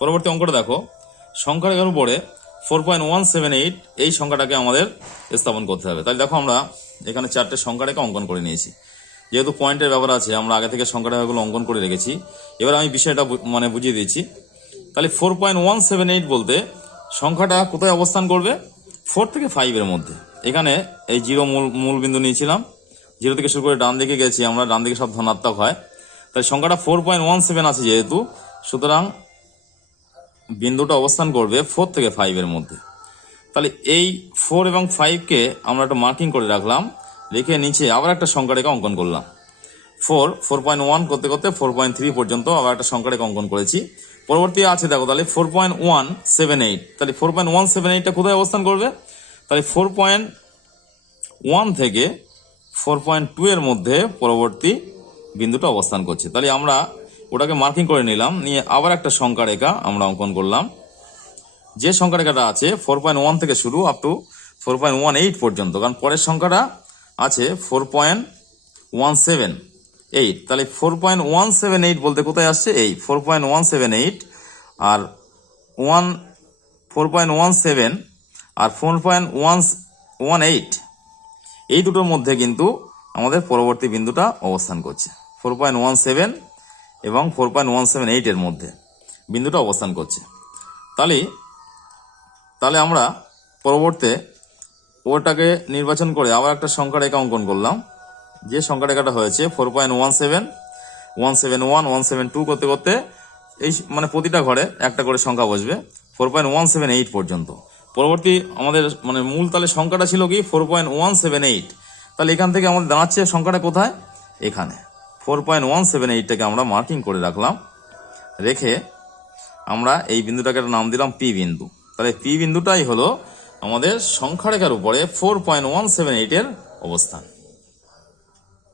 পরবর্তী অঙ্কটা দেখো, সংখ্যারেখার উপরে 4.178 এই সংখ্যাটাকে আমাদের স্থাপন করতে হবে। তাহলে দেখো আমরা এখানে 4টে সংখ্যারেখা অঙ্কন করে নিয়েছি। যেহেতু পয়েন্টের ব্যাপার আছে, আমরা আগে থেকে সংখ্যারেখাগুলো অঙ্কন করে রেখেছি। এবার আমি বিষয়টা বুঝিয়ে দিয়েছি। তাহলে 4.178 বলতে সংখ্যাটা কোথায় অবস্থান করবে? 4 থেকে 5 এর মধ্যে। এখানে এই 0 মূল বিন্দু নিয়েছিলাম, 0 থেকে শুরু করে ডান দিকে গেছি আমরা, ডান দিকে সব ধনাত্মক হয়। তাই সংখ্যাটা 4.17 আছে যেহেতু, সুতরাং বিন্দুটা অবস্থান করবে 4 থেকে 5 এর মধ্যে। তাহলে এই 4 এবং 5কে আমরা একটা মার্কিং করে রাখলাম, রেখে নিচে আবার একটা সংখ্যারেখা অঙ্কন করলাম। 4.1 করতে করতে 4.3 পর্যন্ত আবার একটা সংখ্যারেখা অঙ্কন করেছি। পরবর্তী আছে দেখো, তাহলে 4.178। তাহলে 4.178টা কোথায় অবস্থান করবে? তাহলে 4.1 থেকে 4.2 এর মধ্যে পরবর্তী বিন্দুটা অবস্থান করছে। তাহলে আমরা ওটাকে মার্কিং করে নিলাম, নিয়ে আবার একটা সংখ্যারেখা আমরা অঙ্কন করলাম। যে সংখ্যারেখাটা আছে 4.1 থেকে শুরু আপ টু 4.18 পর্যন্ত, কারণ পরের সংখ্যাটা আছে 4.178। তাহলে 4.178 বলতে কোথায় আসছে? এই 4.178 আর 4.17 আর 4.118, এই দুটোর মধ্যে কিন্তু আমাদের পরবর্তী বিন্দুটা অবস্থান করছে। 4.17 এবং 4.178 এর মধ্যে বিন্দুটা অবস্থান করছে। তাহলে আমরা পরবর্তী ওটাকে নির্বাচন করে আবার একটা সংখ্যারেখা অঙ্কন করলাম। যে সংখ্যারেখাটা হয়েছে 4.17, 171, 172 করতে করতে এই প্রতিটা ঘরে একটা করে সংখ্যা বসবে 4.178 পর্যন্ত। পরবর্তী আমাদের মূল তাহলে সংখ্যাটা ছিল কি? 4.178। তাহলে এখান থেকে আমাদের দাঁড়াচ্ছে সংখ্যাটা কোথায়? এখানে 4.178টাকে আমরা মার্কিং করে রাখলাম, রেখে আমরা এই বিন্দুটাকে নাম দিলাম পি বিন্দু। তাহলে পি বিন্দুটাই হলো আমাদের সংখ্যারেখার উপরে 4.178 এর অবস্থান।